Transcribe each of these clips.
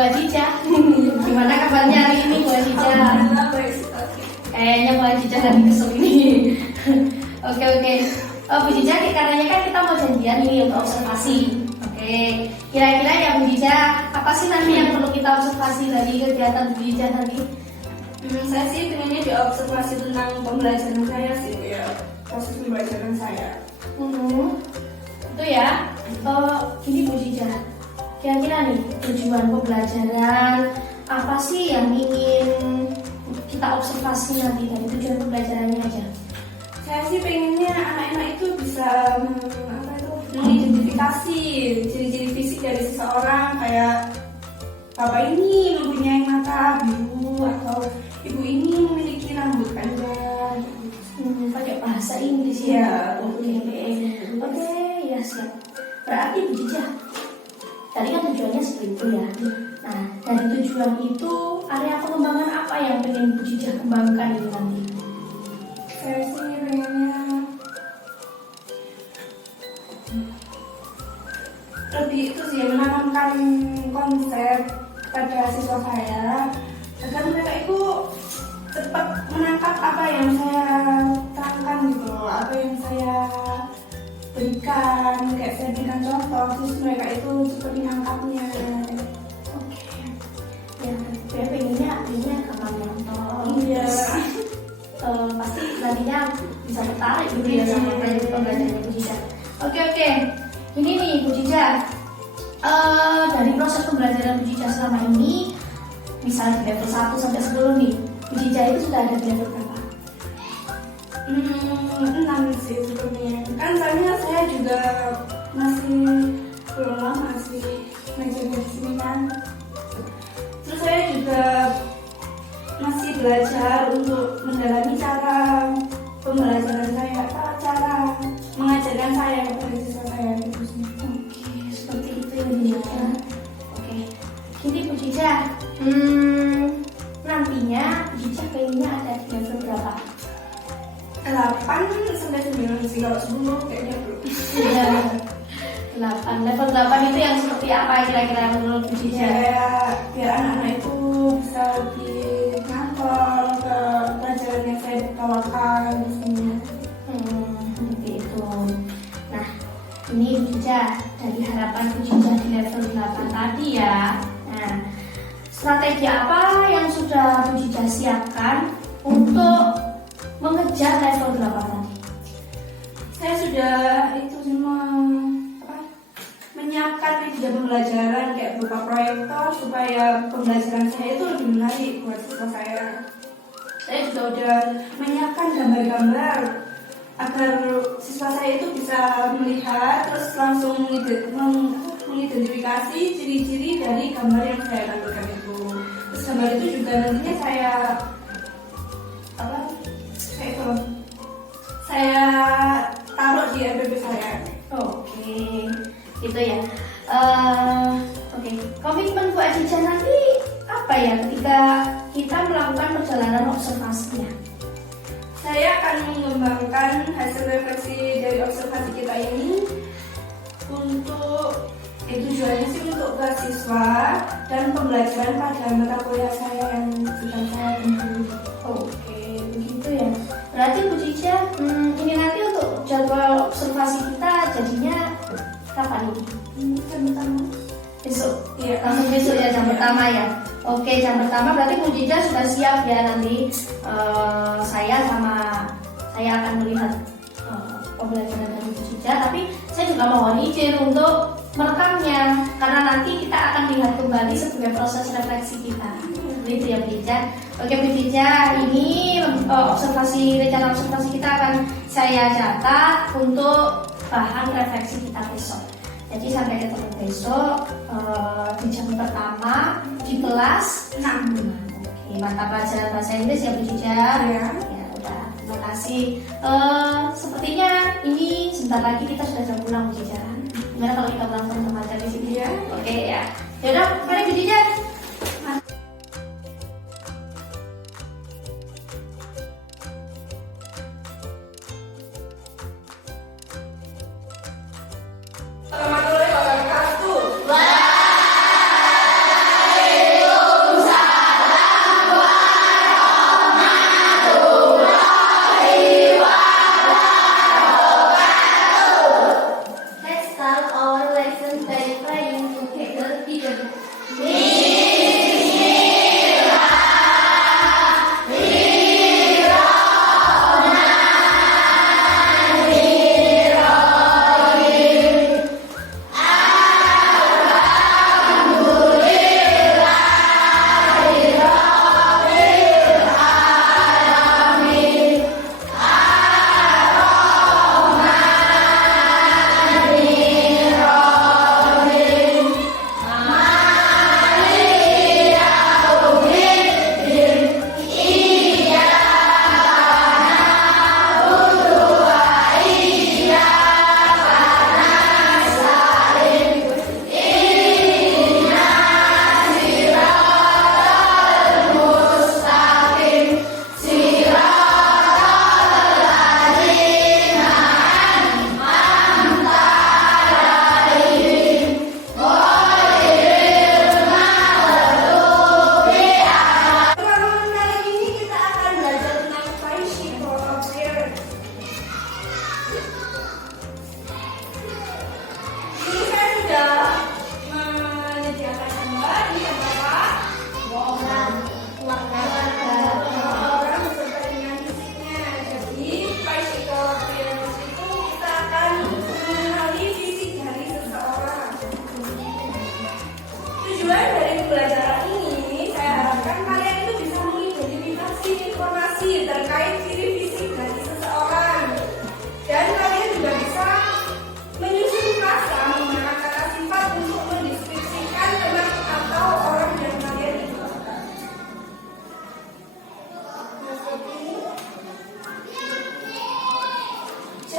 Bu Cica. Gimana kabarnya hari ini Bu Cica? Kayaknya Bu Cica lagi kesel ini. Oke. Bu Cica, karena kan kita mau janjian ini untuk observasi. Oke, kira-kira ya Bu Cica, apa sih nanti yang perlu kita observasi dari kegiatan Bu Cica nanti? Saya sih pengennya diobservasi tentang pembelajaran saya sih, ya proses pembelajaran saya. Itu ya. Gini Bu Cica, kira-kira nih tujuan pembelajaran apa sih yang ingin kita observasi nanti dari tujuan pembelajarannya aja? Saya sih pengennya anak-anak itu bisa mengidentifikasi ciri-ciri fisik dari seseorang, kayak bapak ini mempunyai mata biru atau ibu ini memiliki rambut panjang. Pakai bahasa Inggris ya. Oke, ya siap. Berarti Bu Cica, tadi kan tujuannya seperti itu ya. Nah, dari tujuan itu area pengembangan apa yang pengen Bu Cica kembangkan ini nanti? Saya sih pengennya lebih itu sih, menanamkan konsep kepada siswa saya agar mereka itu cepat menangkap apa yang saya terangkan gitu, apa yang saya berikan, kayak saya berikan contoh, terus mereka itu cepat menangkapnya. Oke. Ya, saya pengennya gampang nonton. Iya. Pasti nantinya bisa tertarik gitu ya sama pembelajarannya Bu Cica. Oke. Ini nih Bu Cica, dari proses pembelajaran Bu Cica selama ini, misalnya di level 1 sampai 10 nih, Bu Cica itu sudah ada di level berapa? 6 sih sebenarnya. Kan soalnya saya juga masih belum lama sih ngajar di sini kan. Terus saya juga masih belajar untuk mendalami cara pembelajaran saya, cara mengajarkan saya kepada siswa saya gitu sih. Oke, seperti itu ya Bu Cica. Oke, jadi Bu Cica, nantinya Bu Cica pengennya ada di level berapa? 8 sampai 9 sih, kalau 10 kayaknya belum. Iya, 8. Level 8 itu yang seperti apa kira-kira menurut Bu Cica? Ya, biar anak-anak itu bisa lebih ngantor ke pelajaran yang saya bawakan di sini. Seperti itu. Nah, ini Bu Cica, dari harapan Bu Cica di level 8 tadi ya. Nah, strategi apa yang sudah Bu Cica siapkan untuk mengejar level 8 tadi? Saya sudah itu semua menyiapkan media pembelajaran kayak berupa proyektor supaya pembelajaran saya itu lebih menarik buat siswa saya. Saya juga udah menyiapkan gambar-gambar agar siswa saya itu bisa melihat terus langsung mengidentifikasi ciri-ciri dari gambar yang saya tampilkan itu. Terus gambar itu juga nantinya saya taruh di RPP saya. Oke, itu ya. Oke, komitmen Bu Cica nanti apa ya ketika kita melakukan perjalanan observasinya? Saya akan mengembangkan hasil refleksi dari observasi kita ini untuk tujuannya sih untuk ke siswa dan pembelajaran pada mata kuliah saya yang sudah saya tempuh. Oke, begitu ya. Berarti Bu Cica, ini nanti untuk jadwal observasi kita jadinya kapan ini? Jam pertama. Besok? Iya. Langsung besok ya jam pertama ya. Oke, jam pertama berarti Bu Cica sudah siap ya nanti. Saya akan melihat pembelajaran dari Bu Cica, tapi saya juga mohon izin untuk merekamnya karena nanti kita akan lihat kembali sebagai proses refleksi kita. Itu ya Bu Cica. Oke Bu Cica, ini rencana observasi kita akan saya catat untuk bahan refleksi kita besok. Jadi sampai ketemu besok di jam pertama di kelas 6. Oke, mata pelajaran bahasa Inggris ya Bu Cica. Ya. Ya udah, terima kasih. Sepertinya ini sebentar lagi kita sudah jam pulang Bu Cica. Gimana kalau kita langsung sama di sini ya? Oke ya. Yaudah, mari Bu Cica. Warahmatullahi wabarakatuh.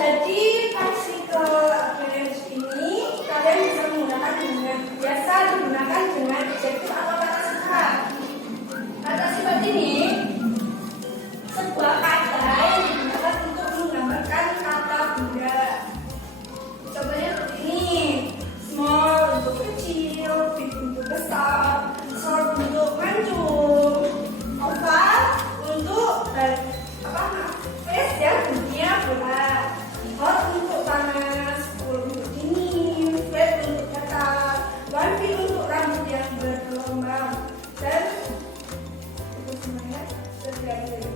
Jadi partikel appearance ini kalian bisa menggunakan dengan biasa digunakan dengan adjektif atau kata sifat. Kata sifat ini sebuah kata yang digunakan untuk menggambarkan kata benda. Contohnya seperti ini: small untuk kecil, big untuk besar, short untuk mancung, oval untuk face yang bentuknya bulat, hot untuk panas, cool untuk dingin, flat untuk datar, wispy untuk rambut yang bergelombang, dan itu semuanya terjadi.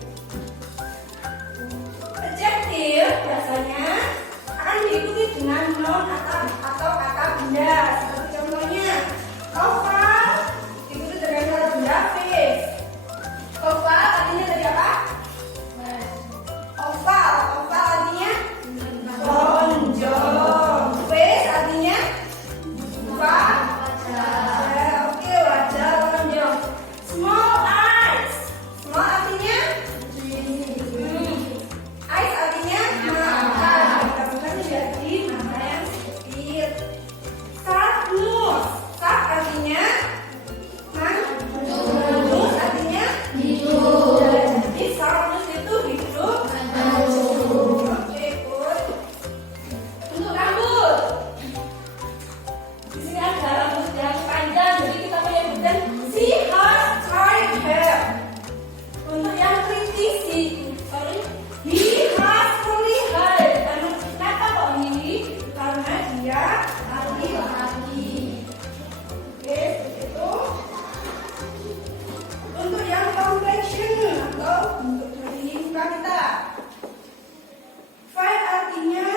Adjektif biasanya akan diikuti dengan noun atau kata benda. Seperti contohnya, oval diikuti dengan kata benda face. Oval artinya dari apa? Oval artinya lonjong. Face artinya wajah. Oke, wajah lonjong. Small eyes artinya eyes artinya mata. Gabungan menjadi mata yang sipit. Sharp nose artinya nose artinya hidup. Jadi sharp nose itu hidup. Oke, good. Untuk rambut, di sini ada rambut yang panjang, jadi kita menyebutkan she has straight hair. Untuk yang kritis, he has curly hair. Kenapa kok he? Karena dia laki-laki. Oke, begitu. Untuk yang complexion atau untuk dari muka kita, fair artinya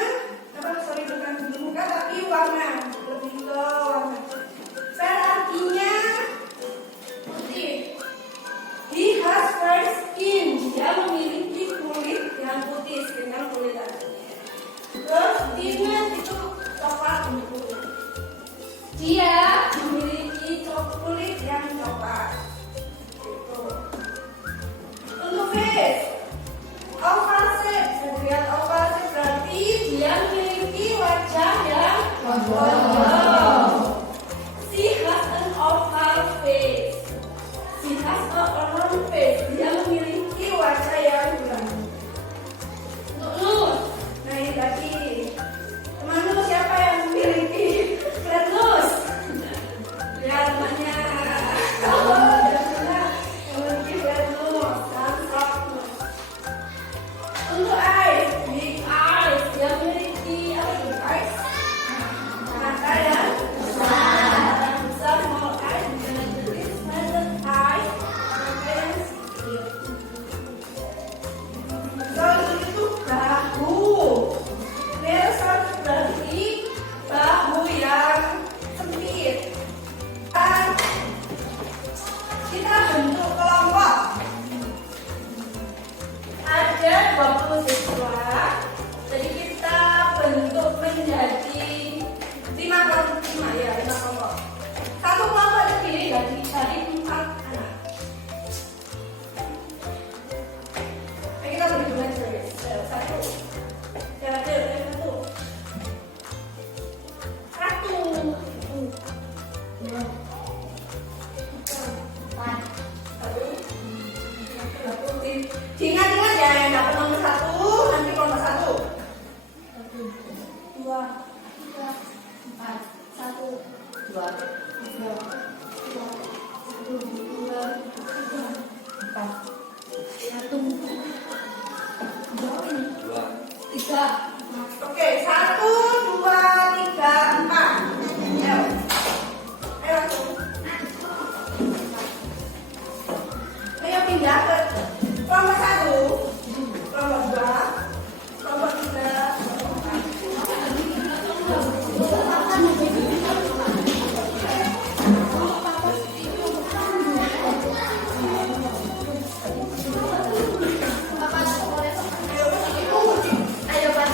bukan bentuk muka tapi warna, lebih ke warna. Fair artinya putih. He has fair skin. Dia memiliki kulit yang putih, skin yang kulit artinya. Terus dimana itu coklat untuk kulit. Dia memiliki kulit yang coklat. Gitu. Untuk face, oval shape. Saya lihat oval shape berarti dia memiliki wajah yang lonjong. She has an oval face. She has a round face. Dia memiliki wajah yang bulat. Untuk nose, nah ini tadi teman nose siapa yang memiliki flat nose? Ya namanya memiliki flat nose dan soft nose. Untuk eyes, big eyes, dia memiliki apa itu eyes? Mata yang besar, small eyes, dia memiliki smaller eyes, mata yang sipit. Kalau itu bahu, Nelson berarti bahu yang sempit. Dan kita bentuk kelompok. Ada 20 siswa, jadi kita bentuk menjadi 5 kelompok. Satu kelompok terdiri dari 4 anak. Kita beri belajar guys. Satu. Diingat-ingat ya, yang dapat nomor 1 nanti kelompok 1. 2, 3, 4, 1, 2, 3, 1, 2, 3, 4, 1, 3. Oke, 1, 2, 3, 4. Ayo langsung. Ayo pindah ke kelompok 1, kelompok 2, kelompok 3, kelompok 4. Ayo Pak.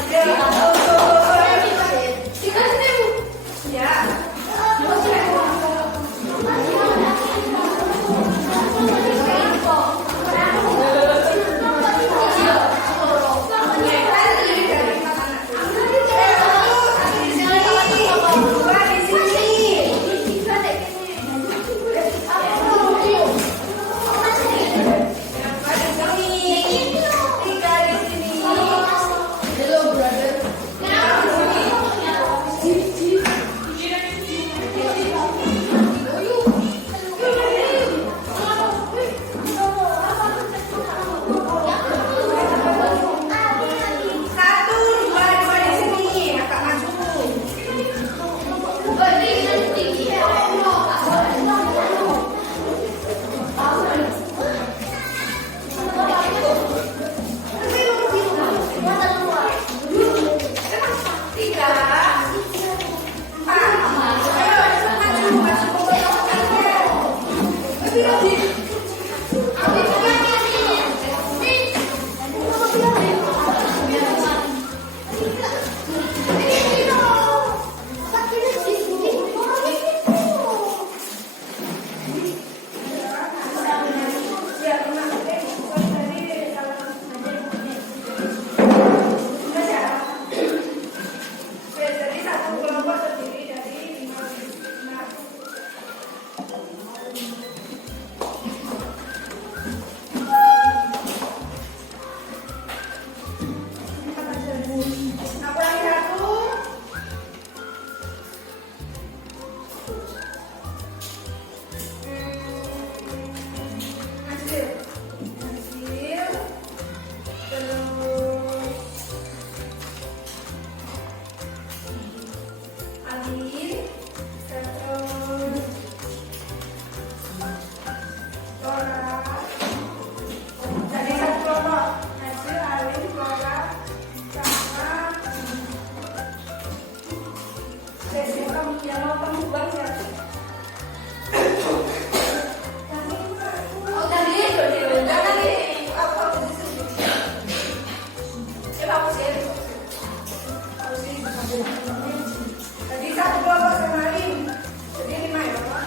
Jadi satu kelompok sama Lim. Jadi 5 ya Pak.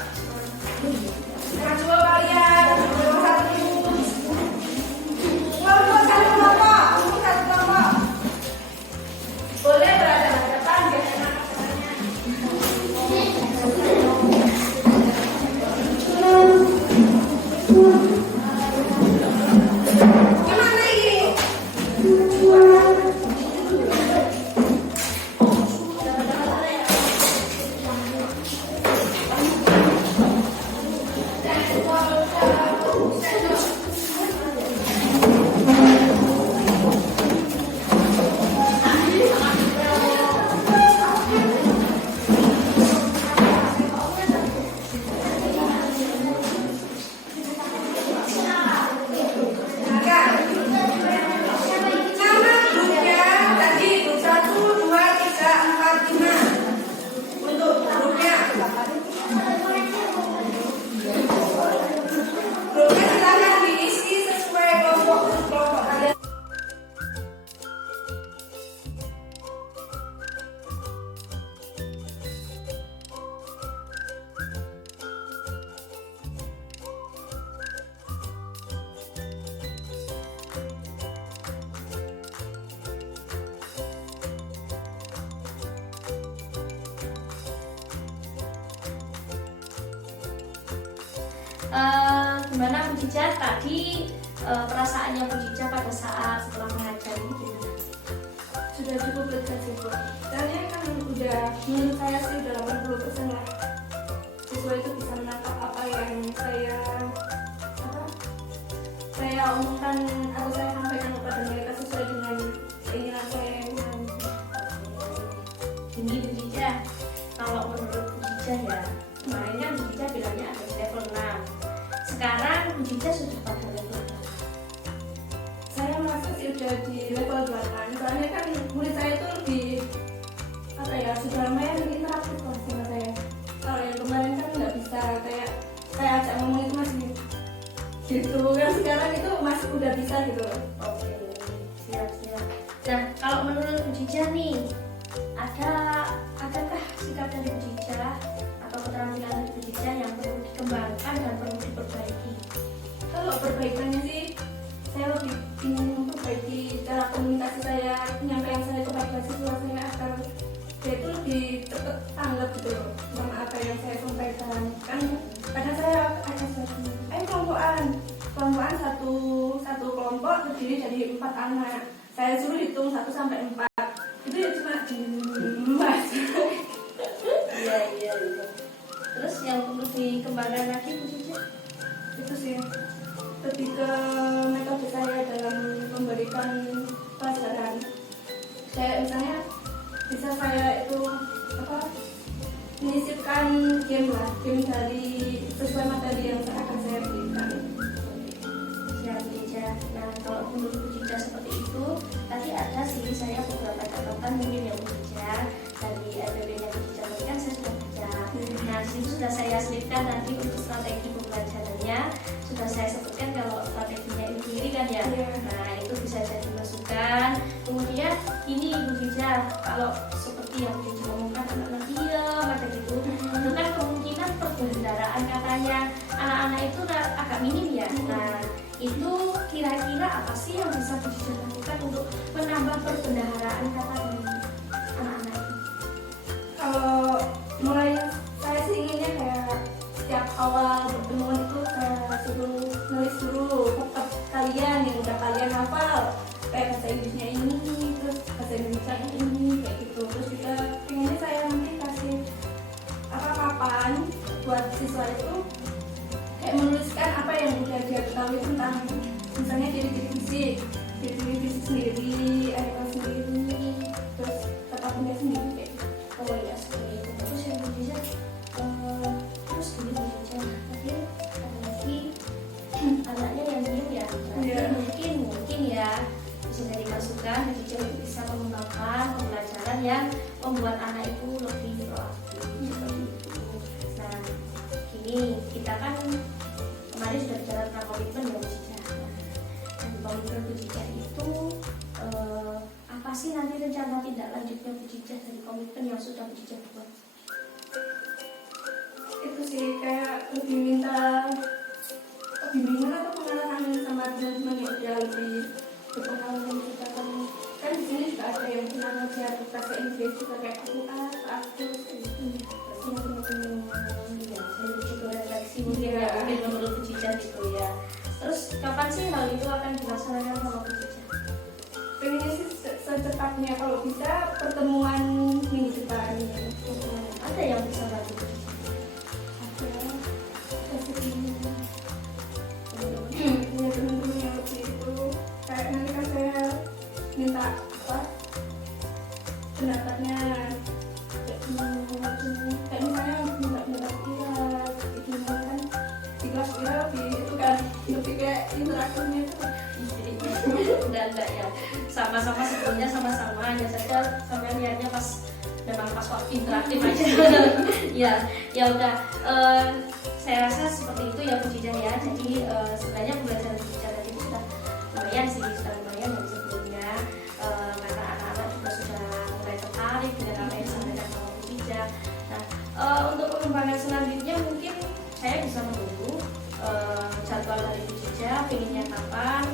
Nah, coba kalian kelompok satu. Kelompok satu kelompok. Untuk satu kelompok. Boleh berada di depan biar enak makanannya. Gimana ini? Nama grupnya tadi 1, 2, 3, 4, 5. Untuk grupnya. Grupnya silakan diisi sesuai kelompok kalian. Gimana Bu Cica tadi perasaannya Bu Cica pada saat setelah mengajar ini gimana? Sudah cukup lega sih Bu. Soalnya kan udah menurut saya sih udah 80% lah. Siswa itu bisa menangkap apa yang saya omongkan atau saya sampaikan kepada mereka sesuai dengan keinginan saya yang Ini Bu Cica, kalau menurut Bu Cica ya, kemarin kan Bu Cica bilangnya ada level 6. Sekarang Bu Cica sudah pada level berapa? saya merasa sih udah di level 8. Soalnya kan murid saya itu lebih sudah lumayan interaktif lah sama saya. Kalau yang kemarin kan nggak bisa kayak saya ajak ngomong itu masih gitu kan, sekarang itu masih udah bisa gitu. Oke, siap. Nah, kalau menurut Bu Cica nih, adakah sikap dari Bu Cica atau keterampilan dari Bu Cica yang perlu dikembangkan dan perlu diperbaiki? Kalau perbaikannya sih saya lebih ingin memperbaiki cara komunikasi saya, penyampaian saya kepada siswa saya agar dia itu lebih cepat tanggap gitu loh sama apa yang saya sampaikan. Kan kadang saya ada kelompokan satu kelompok terdiri dari 4 anak. Saya suruh hitung 1 sampai 4. Itu ya cuma mas. Iya. Terus yang perlu dikembangkan lagi Bu Cica? Itu sih lebih ke metode saya dalam memberikan pelajaran. Saya misalnya bisa saya itu menyisipkan game dari sesuai materi yang akan saya berikan. Siap Bu Cica. Nah, kalau menurut Bu Cica seperti itu, tadi ada sih saya beberapa catatan mungkin ya Bu Cica dari APB-nya Bu Cica berikan saya sudah baca. Nah, di situ sudah saya selipkan nanti untuk strategi pembelajarannya. Sudah saya sebutkan kalau strateginya ini kiri kan ya. Nah, itu bisa jadi masukan. Kemudian ini Bu Cica, kalau seperti yang Bu Cica omongkan anak-anak diam ada gitu, itu kan kemungkinan perbendaharaan katanya anak-anak itu agak minim ya. Nah, itu kira-kira apa sih yang bisa Bu Cica lakukan untuk menambah perbendaharaan kata dari anak-anak itu? Kalau mulai saya sih inginnya kayak setiap awal pertemuan itu saya suruh nulis dulu tetap kalian yang udah kalian hafal, kayak bahasa Inggrisnya ini, terus bahasa Indonesia ini kayak gitu. Terus juga pengennya saya nanti kasih papan buat siswa itu kayak menuliskan apa yang udah dia ketahui tentang misalnya ciri-ciri fisik sendiri, air sendiri, terus tata benda sendiri kayak gitu. Oh ya seperti itu. Terus yang Bu Cica, terus gini Bu Cica, tadi ada lagi anaknya yang diem ya. Iya. Mungkin ya bisa jadi masukan Bu Cica untuk bisa mengembangkan pembelajaran yang membuat anak itu lebih proaktif seperti itu. Nah, gini kita kan kemarin sudah bicara tentang komitmen ya Bu Cica. Nah, komitmen Bu Cica itu apa apa sih nanti rencana tindak lanjutnya Bu Cica dari komitmen yang sudah Bu Cica buat? Itu sih kayak lebih minta bimbingan atau pengarahan sama teman-teman yang udah lebih berpengalaman kita kan di sini juga ada yang pernah ngajar bahasa Inggris juga kayak aku gitu. Ya, saya juga refleksi mungkin ya, mungkin menurut Bu Cica gitu ya. Terus kapan sih hal itu akan dilaksanakan sama Bu Cica? Pengennya sih secepatnya, kalau bisa pertemuan minggu depan. Ada yang bisa bantu Bu Cica? Punya teman-teman yang lebih itu kayak nanti kan saya minta pendapatnya kayak misalnya minta pendapat dia kan di kelas dia lebih itu kan lebih kayak interaksinya itu Enggak ya, sama-sama sebetulnya sama-sama, hanya saja sampai lihatnya pas memang pas waktu interaktif aja. Ya udah, saya rasa seperti itu ya Bu Cica ya. Jadi sebenarnya pembelajaran Bu Cica tadi itu sudah lumayan sih, sudah lumayan dari sebelumnya, karena anak-anak juga sudah mulai tertarik dengan apa yang disampaikan sama Bu Cica. Nah, untuk pengembangan selanjutnya mungkin saya bisa menunggu jadwal dari Bu Cica, pengennya kapan.